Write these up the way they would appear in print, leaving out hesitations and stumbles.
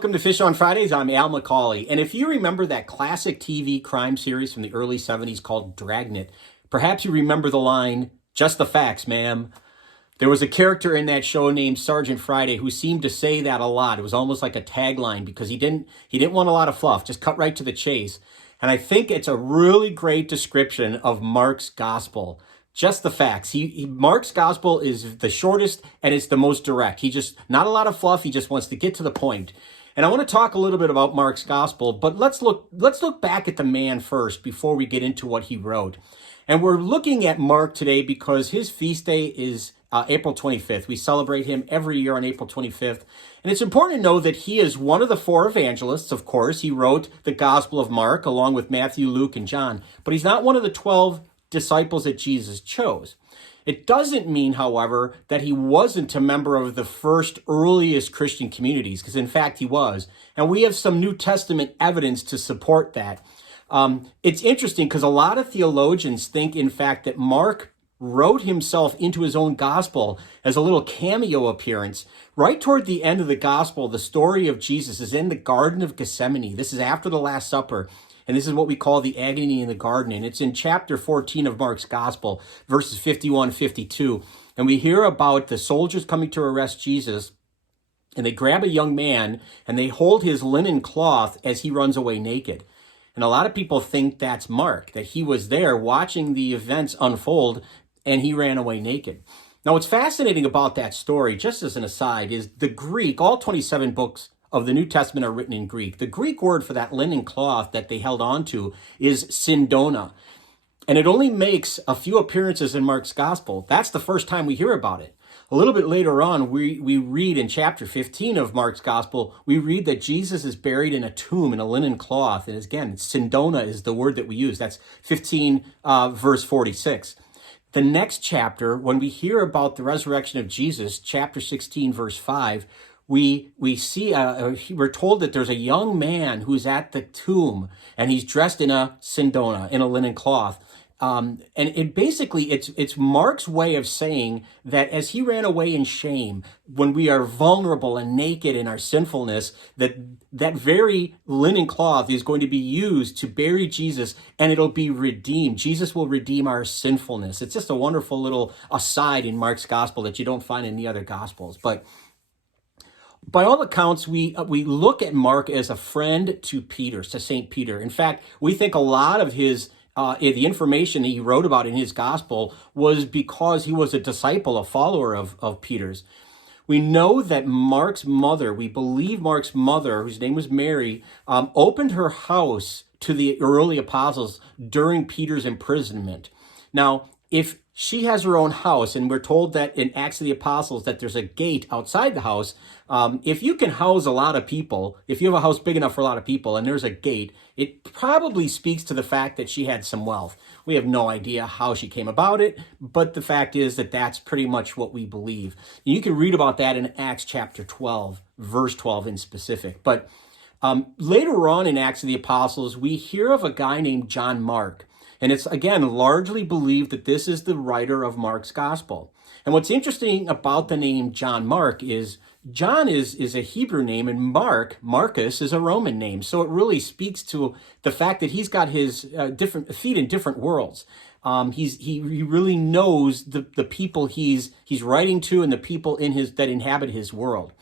welcome to Fish on Fridays. I'm Al McCauley. And if you remember that classic TV crime series from the early 70s called Dragnet, perhaps you remember the line, "Just the facts, ma'am." There was a character in that show named Sergeant Friday who seemed to say that a lot. It was almost like a tagline because he didn't want a lot of fluff, just cut right to the chase. And I think it's a really great description of Mark's gospel. Just the facts. Mark's gospel is the shortest and it's the most direct. He just, not a lot of fluff. He just wants to get to the point. And I want to talk a little bit about Mark's gospel, but let's look back at the man first before we get into what he wrote. And we're looking at Mark today because his feast day is April 25th. We celebrate him every year on April 25th. And it's important to know that he is one of the four evangelists, of course. He wrote the Gospel of Mark along with Matthew, Luke, and John. But he's not one of the 12 disciples that Jesus chose. It doesn't mean, however, that he wasn't a member of the first earliest Christian communities, because in fact he was. And we have some New Testament evidence to support that. It's interesting because a lot of theologians think, in fact, that Mark wrote himself into his own gospel as a little cameo appearance. Right toward the end of the gospel, the story of Jesus is in the Garden of Gethsemane. This is after the Last Supper. And this is what we call the agony in the garden. And it's in chapter 14 of Mark's gospel, verses 51, 52. And we hear about the soldiers coming to arrest Jesus. And they grab a young man and they hold his linen cloth as he runs away naked. And a lot of people think that's Mark, that he was there watching the events unfold and he ran away naked. Now, what's fascinating about that story, just as an aside, is the Greek, all 27 books of the New Testament are written in Greek. The Greek word for that linen cloth that they held on to is syndona. And it only makes a few appearances in Mark's gospel. That's the first time we hear about it. A little bit later on, we read in chapter 15 of Mark's gospel, we read that Jesus is buried in a tomb in a linen cloth. And again, syndona is the word that we use. That's 15 verse 46. The next chapter, when we hear about the resurrection of Jesus, chapter 16 verse 5, we see, we're told that there's a young man who's at the tomb and he's dressed in a syndona, in a linen cloth. And it's Mark's way of saying that as he ran away in shame, when we are vulnerable and naked in our sinfulness, that very linen cloth is going to be used to bury Jesus and it'll be redeemed. Jesus will redeem our sinfulness. It's just a wonderful little aside in Mark's gospel that you don't find in the other gospels. But by all accounts, we look at Mark as a friend to Peter, to St. Peter. In fact, we think a lot of his the information he wrote about in his gospel was because he was a disciple, a follower of Peter's. We know that we believe Mark's mother, whose name was Mary, opened her house to the early apostles during Peter's imprisonment. Now, if she has her own house, and we're told that in Acts of the Apostles that there's a gate outside the house. If you can house a lot of people, if you have a house big enough for a lot of people and there's a gate, it probably speaks to the fact that she had some wealth. We have no idea how she came about it, but the fact is that that's pretty much what we believe. And you can read about that in Acts chapter 12, verse 12 in specific. But later on in Acts of the Apostles, we hear of a guy named John Mark. And it's, again, largely believed that this is the writer of Mark's gospel. And what's interesting about the name John Mark is John is a Hebrew name and Marcus, is a Roman name. So it really speaks to the fact that he's got his different feet in different worlds. He really knows the people he's writing to and the people that inhabit his world.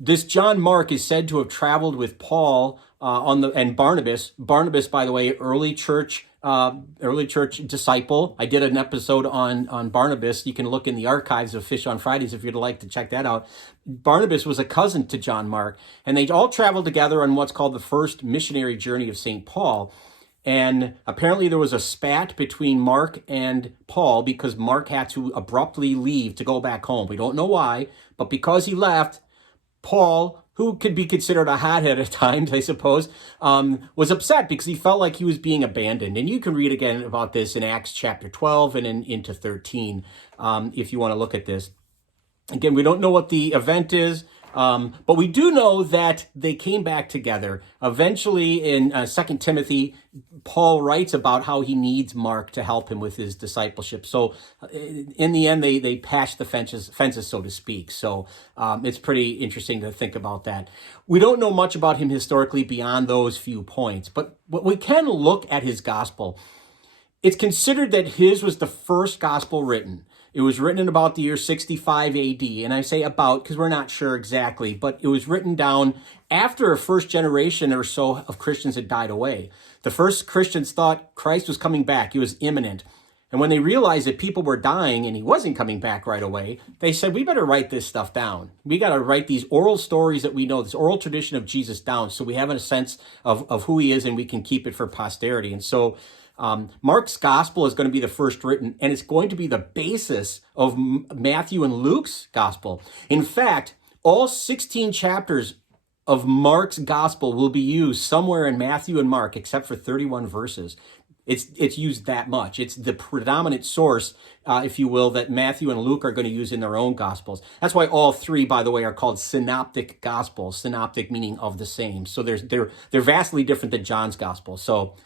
This John Mark is said to have traveled with Paul and Barnabas. Barnabas, by the way, early church disciple. I did an episode on Barnabas. You can look in the archives of Fish on Fridays if you'd like to check that out. Barnabas was a cousin to John Mark, and they all traveled together on what's called the first missionary journey of St. Paul. And apparently there was a spat between Mark and Paul because Mark had to abruptly leave to go back home. We don't know why, but because he left, Paul, who could be considered a hothead at times, I suppose, was upset because he felt like he was being abandoned. And you can read again about this in Acts chapter 12 and into 13 if you want to look at this. Again, we don't know what the event is. But we do know that they came back together. Eventually, in 2 Timothy, Paul writes about how he needs Mark to help him with his discipleship. So in the end, they patched the fences, so to speak. So it's pretty interesting to think about that. We don't know much about him historically beyond those few points, but we can look at his gospel. It's considered that his was the first gospel written. It was written in about the year 65 AD, and I say about because we're not sure exactly, but it was written down after a first generation or so of Christians had died away. The first Christians thought Christ was coming back. He was imminent. And when they realized that people were dying and he wasn't coming back right away, they said, we better write this stuff down. We got to write these oral stories that we know, this oral tradition of Jesus down, so we have a sense of who he is and we can keep it for posterity. And so Mark's gospel is going to be the first written, and it's going to be the basis of Matthew and Luke's gospel. In fact, all 16 chapters of Mark's gospel will be used somewhere in Matthew and Mark, except for 31 verses. It's used that much. It's the predominant source, if you will, that Matthew and Luke are going to use in their own gospels. That's why all three, by the way, are called synoptic gospels. Synoptic meaning of the same. So they're vastly different than John's gospel. So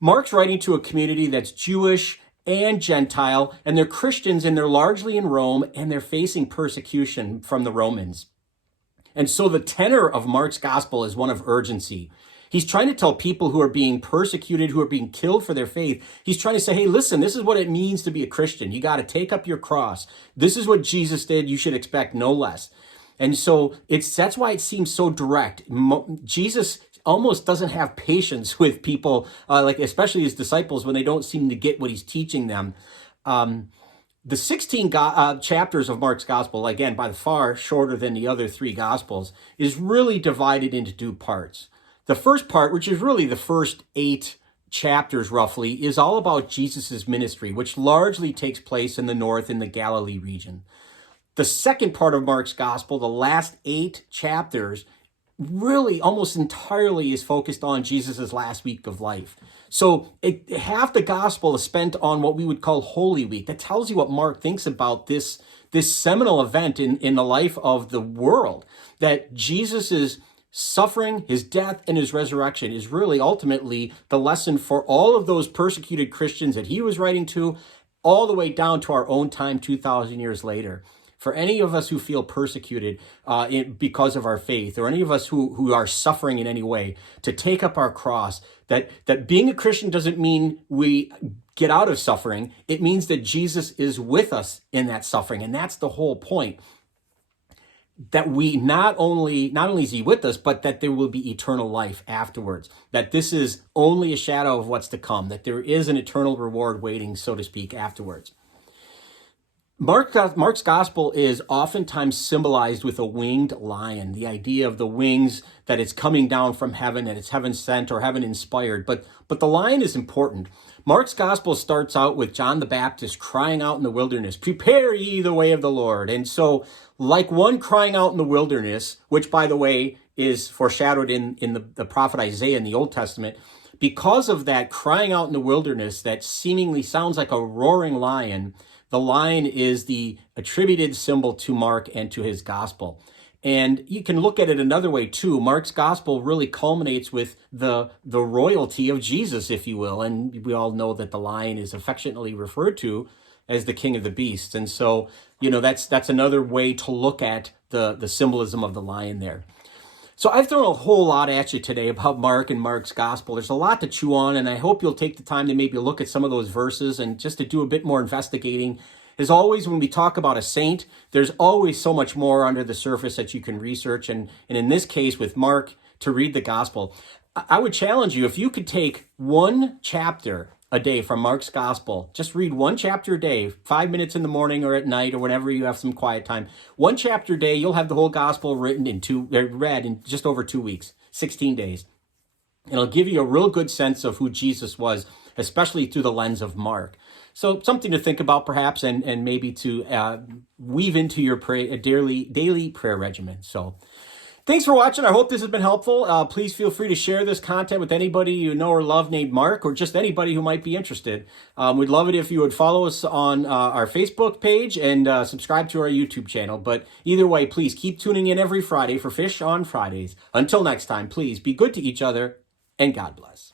Mark's writing to a community that's Jewish and Gentile, and they're Christians, and they're largely in Rome, and they're facing persecution from the Romans. And so the tenor of Mark's gospel is one of urgency. He's trying to tell people who are being persecuted, who are being killed for their faith, he's trying to say, hey, listen, this is what it means to be a Christian. You got to take up your cross. This is what Jesus did. You should expect no less. And so that's why it seems so direct. Jesus almost doesn't have patience with people, like especially his disciples, when they don't seem to get what he's teaching them. The 16 chapters of Mark's gospel, again, by far shorter than the other three gospels, is really divided into two parts. The first part, which is really the first 8 chapters roughly, is all about Jesus's ministry, which largely takes place in the north in the Galilee region. The second part of Mark's gospel, the last 8 chapters, really almost entirely is focused on Jesus's last week of life. So half the gospel is spent on what we would call Holy Week. That tells you what Mark thinks about this seminal event in the life of the world, that Jesus's suffering, his death, and his resurrection is really ultimately the lesson for all of those persecuted Christians that he was writing to, all the way down to our own time 2,000 years later. For any of us who feel persecuted because of our faith, or any of us who are suffering in any way, to take up our cross, that being a Christian doesn't mean we get out of suffering. It means that Jesus is with us in that suffering. And that's the whole point. That we not only is he with us, but that there will be eternal life afterwards. That this is only a shadow of what's to come. That there is an eternal reward waiting, so to speak, afterwards. Mark's gospel is oftentimes symbolized with a winged lion, the idea of the wings, that it's coming down from heaven and it's heaven sent or heaven inspired. But the lion is important. Mark's gospel starts out with John the Baptist crying out in the wilderness, prepare ye the way of the Lord. And so like one crying out in the wilderness, which by the way is foreshadowed in the prophet Isaiah in the Old Testament, because of that crying out in the wilderness that seemingly sounds like a roaring lion, the lion is the attributed symbol to Mark and to his gospel. And you can look at it another way too. Mark's gospel really culminates with the royalty of Jesus, if you will. And we all know that the lion is affectionately referred to as the king of the beasts. And so, that's another way to look at the symbolism of the lion there. So I've thrown a whole lot at you today about Mark and Mark's gospel. There's a lot to chew on, and I hope you'll take the time to maybe look at some of those verses and just to do a bit more investigating. As always, when we talk about a saint, there's always so much more under the surface that you can research. And in this case, with Mark, to read the gospel, I would challenge you, if you could take one chapter a day from Mark's gospel, just read one chapter a day, 5 minutes in the morning or at night or whenever you have some quiet time. One chapter a day, you'll have the whole gospel read in just over 2 weeks, 16 days. And it'll give you a real good sense of who Jesus was, especially through the lens of Mark. So something to think about perhaps, and maybe to weave into your daily prayer regimen. So Thanks for watching. I hope this has been helpful. Please feel free to share this content with anybody you know or love named Mark, or just anybody who might be interested. We'd love it if you would follow us on our Facebook page and subscribe to our YouTube channel. But either way, please keep tuning in every Friday for Fish on Fridays. Until next time, please be good to each other, and God bless.